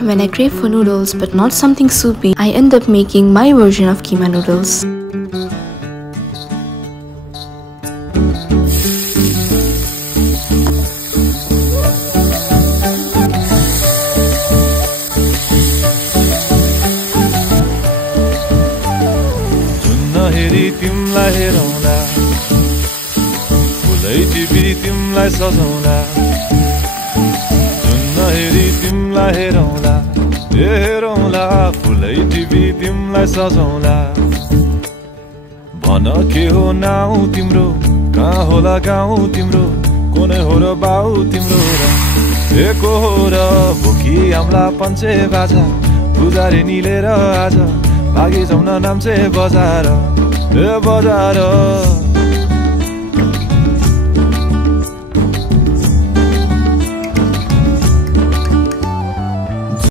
When I crave for noodles but not something soupy, I end up making my version of keema noodles. तिमलाई हेरौँला फुलै टिपी तिमलाई सजाउँला जुन हेरी तिमलाई हेरौँला हेरौँला फुलै टिपी तिमलाई सजाउँला भन के हो नाउ तिम्रो कहाँ होला गाउँ तिम्रो कुनै हो र बाउ तिम्रो र को हो र भोकी आम्ला पञ्चे बाजा पुजारी निलेर आज भागी जाउन नाम्चे बजार बजार